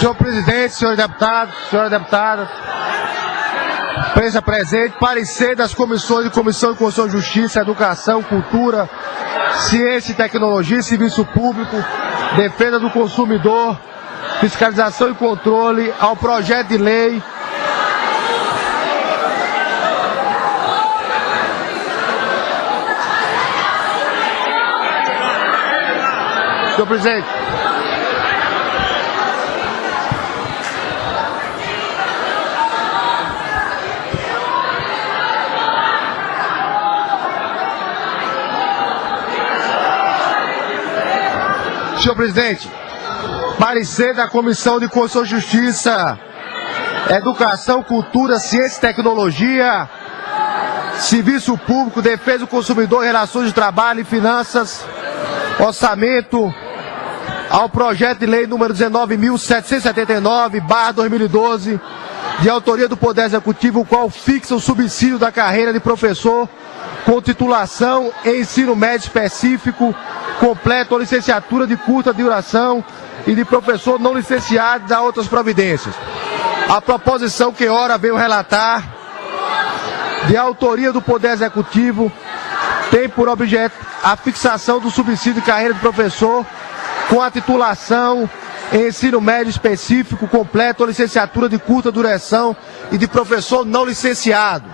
Senhor presidente, senhores deputados, senhora deputada, imprensa presente, parecer das comissões de Comissão de Justiça, Educação, Cultura, Ciência e Tecnologia, Serviço Público, Defesa do Consumidor, Fiscalização e Controle ao projeto de lei Senhor presidente. Senhor presidente, parecer da Comissão de Constituição e Justiça, Educação, Cultura, Ciência e Tecnologia, Serviço Público, Defesa do Consumidor, Relações de Trabalho e Finanças, Orçamento, ao projeto de lei número 19.779/2012, de autoria do Poder Executivo, o qual fixa o subsídio da carreira de professor com titulação em ensino médio específico, completo ou licenciatura de curta duração e de professor não licenciado da outras providências. A proposição que ora veio relatar, de autoria do Poder Executivo, tem por objeto a fixação do subsídio de carreira de professor com a titulação em ensino médio específico, completo ou licenciatura de curta duração e de professor não licenciado.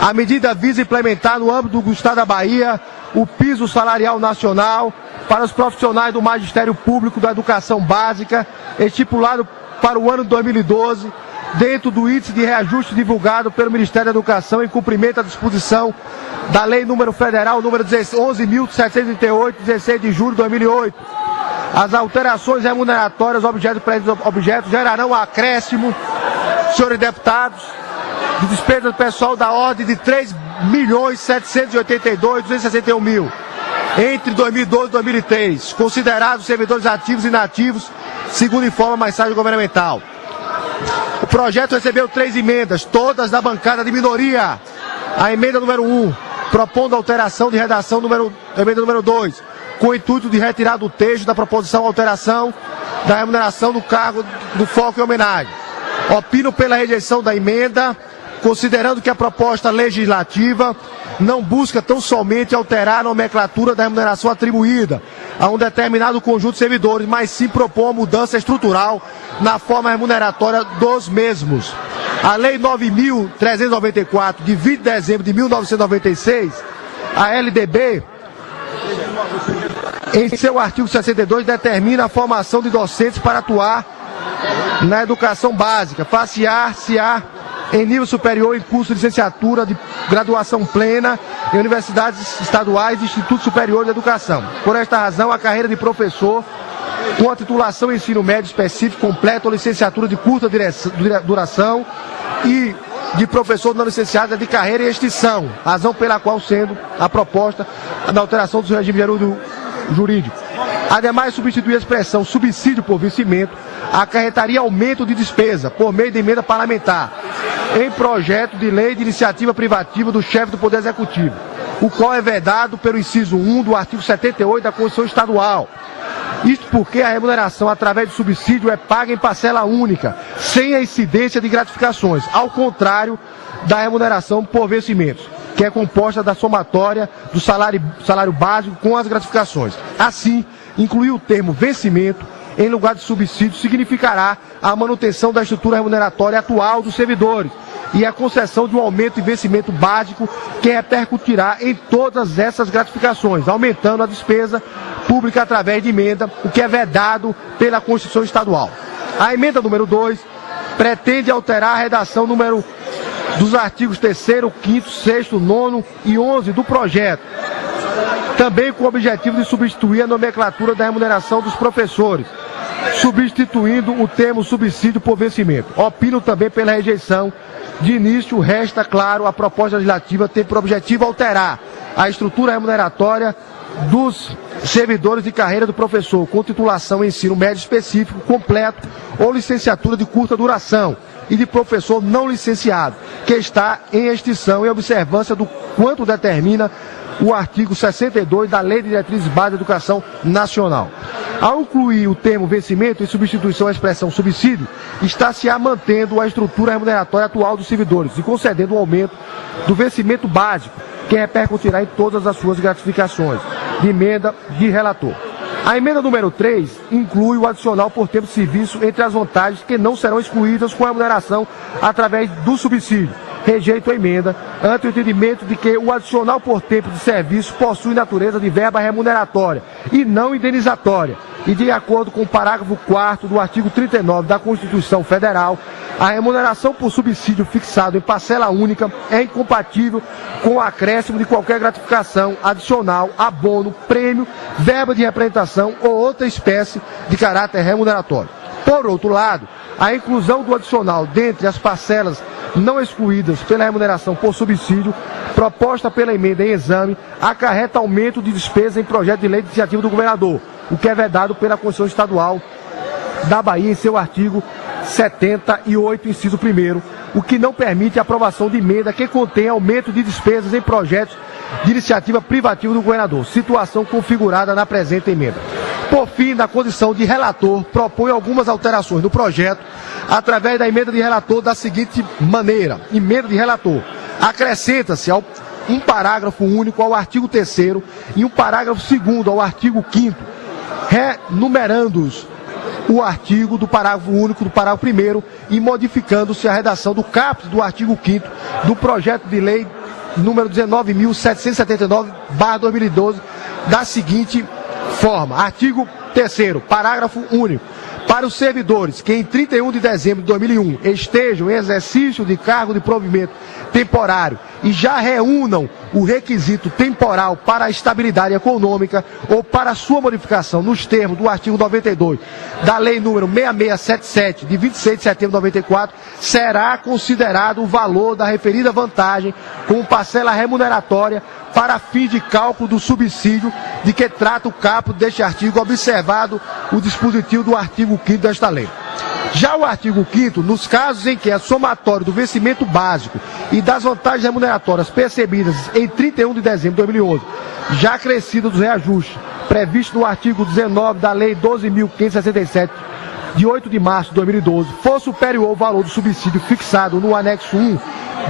A medida visa implementar no âmbito do Estado da Bahia o piso salarial nacional para os profissionais do Magistério Público da Educação Básica, estipulado para o ano de 2012, dentro do índice de reajuste divulgado pelo Ministério da Educação em cumprimento à disposição da Lei número Federal número 11.738, 16 de julho de 2008. As alterações remuneratórias objeto gerarão acréscimo, senhores deputados, de despesa pessoal da ordem de 3.782.261 entre 2012 e 2003, considerados servidores ativos e inativos, segundo informa a mensagem governamental. O projeto recebeu 3 emendas, todas da bancada de minoria. A emenda número 1, propondo alteração de redação emenda número 2, com o intuito de retirar do texto da proposição alteração da remuneração do cargo do foco e homenagem. Opino pela rejeição da emenda, considerando que a proposta legislativa não busca tão somente alterar a nomenclatura da remuneração atribuída a um determinado conjunto de servidores, mas sim propor uma mudança estrutural na forma remuneratória dos mesmos. A Lei 9.394, de 20 de dezembro de 1996, a LDB, em seu artigo 62, determina a formação de docentes para atuar na educação básica, far-se-á em nível superior em curso de licenciatura de graduação plena em universidades estaduais e institutos superiores de educação. Por esta razão, a carreira de professor com a titulação em ensino médio específico completo ou licenciatura de curta duração e de professor não licenciado é de carreira e extinção, razão pela qual sendo a proposta da alteração do seu regime jurídico. Ademais, substituir a expressão subsídio por vencimento acarretaria aumento de despesa por meio de emenda parlamentar em projeto de lei de iniciativa privativa do chefe do Poder Executivo, o qual é vedado pelo inciso 1 do artigo 78 da Constituição Estadual. Isto porque a remuneração através de subsídio é paga em parcela única, sem a incidência de gratificações, ao contrário da remuneração por vencimentos, que é composta da somatória do salário básico com as gratificações. Assim, incluir o termo vencimento em lugar de subsídio significará a manutenção da estrutura remuneratória atual dos servidores e a concessão de um aumento de vencimento básico que repercutirá em todas essas gratificações, aumentando a despesa pública através de emenda, o que é vedado pela Constituição Estadual. A emenda número 2 pretende alterar a redação dos artigos 3º, 5º, 6º, 9º e 11 do projeto, também com o objetivo de substituir a nomenclatura da remuneração dos professores, substituindo o termo subsídio por vencimento. Opino também pela rejeição. De início, resta claro, a proposta legislativa tem por objetivo alterar a estrutura remuneratória dos servidores de carreira do professor com titulação em ensino médio específico, completo ou licenciatura de curta duração e de professor não licenciado, que está em extinção em observância do quanto determina o artigo 62 da Lei de Diretrizes Básicas da Educação Nacional. Ao incluir o termo vencimento em substituição à expressão subsídio, está-se mantendo a estrutura remuneratória atual dos servidores e concedendo um aumento do vencimento básico, que repercutirá em todas as suas gratificações, de emenda de relator. A emenda número 3 inclui o adicional por tempo de serviço entre as vantagens que não serão excluídas com a remuneração através do subsídio. Rejeito a emenda, ante o entendimento de que o adicional por tempo de serviço possui natureza de verba remuneratória e não indenizatória, e de acordo com o parágrafo 4º do artigo 39 da Constituição Federal, a remuneração por subsídio fixado em parcela única é incompatível com o acréscimo de qualquer gratificação adicional, abono, prêmio, verba de representação ou outra espécie de caráter remuneratório. Por outro lado, a inclusão do adicional dentre as parcelas não excluídas pela remuneração por subsídio, proposta pela emenda em exame, acarreta aumento de despesa em projeto de lei de iniciativa do governador, o que é vedado pela Constituição Estadual da Bahia em seu artigo 78, inciso 1º, o que não permite a aprovação de emenda que contém aumento de despesas em projetos de iniciativa privativa do governador, situação configurada na presente emenda. Por fim, na condição de relator, propõe algumas alterações no projeto, através da emenda de relator da seguinte maneira: emenda de relator. Acrescenta-se um parágrafo único ao artigo 3º e um parágrafo 2º ao artigo 5º, renumerando-os o artigo do parágrafo único do parágrafo 1º e modificando-se a redação do caput do artigo 5º do projeto de lei número 19.779/2012 da seguinte forma: artigo 3º, parágrafo único. Para os servidores que em 31 de dezembro de 2001 estejam em exercício de cargo de provimento temporário e já reúnam o requisito temporal para a estabilidade econômica ou para sua modificação nos termos do artigo 92 da Lei número 6677, de 26 de setembro de 94, será considerado o valor da referida vantagem como parcela remuneratória para fins de cálculo do subsídio de que trata o caput deste artigo, observado o dispositivo do artigo 5º desta lei. Já o artigo 5º, nos casos em que é somatório do vencimento básico e das vantagens remuneratórias percebidas em 31 de dezembro de 2011, já acrescido dos reajustes previsto no artigo 19 da Lei 12.567, de 8 de março de 2012, for superior ao valor do subsídio fixado no anexo 1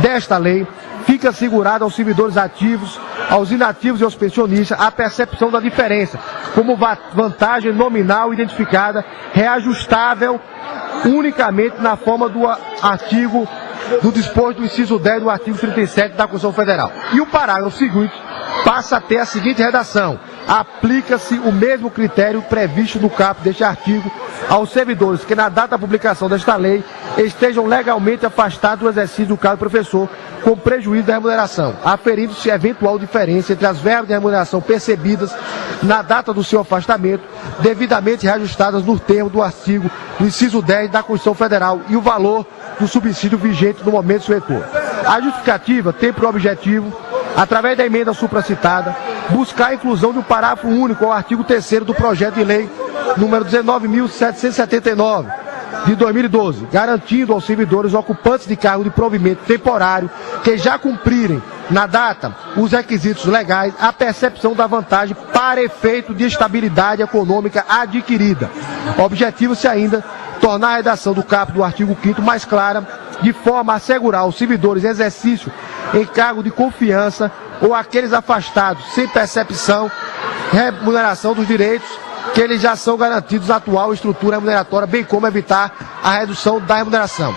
desta lei, fica assegurado aos servidores ativos, aos inativos e aos pensionistas a percepção da diferença, como vantagem nominal identificada, reajustável unicamente na forma do artigo, do disposto do inciso 10 do artigo 37 da Constituição Federal. E o parágrafo seguinte passa a ter a seguinte redação: aplica-se o mesmo critério previsto no caput deste artigo aos servidores que, na data da publicação desta lei, estejam legalmente afastados do exercício do cargo de professor com prejuízo da remuneração, aferindo-se eventual diferença entre as verbas de remuneração percebidas na data do seu afastamento, devidamente reajustadas no termo do artigo do inciso 10 da Constituição Federal, e o valor do subsídio vigente no momento do seu retorno. A justificativa tem por objetivo, através da emenda supracitada, buscar a inclusão de um parágrafo único ao artigo 3º do projeto de lei número 19.779, de 2012, garantindo aos servidores ocupantes de cargo de provimento temporário que já cumprirem, na data, os requisitos legais, a percepção da vantagem para efeito de estabilidade econômica adquirida. Objetivo-se ainda tornar a redação do caput do artigo 5º mais clara, de forma a assegurar aos servidores exercício em cargo de confiança ou aqueles afastados sem percepção, remuneração dos direitos que eles já são garantidos na atual estrutura remuneratória, bem como evitar a redução da remuneração.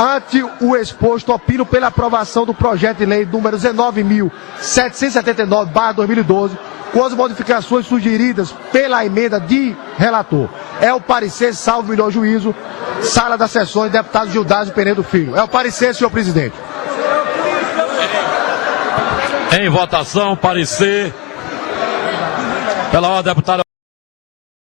Ante o exposto, opino pela aprovação do projeto de lei número 19.779/2012, com as modificações sugeridas pela emenda de relator. É o parecer, salvo melhor juízo, Sala das Sessões, deputado Gildásio Penedo Filho. É o parecer, senhor presidente. Em votação, parecer. Pela ordem, deputada.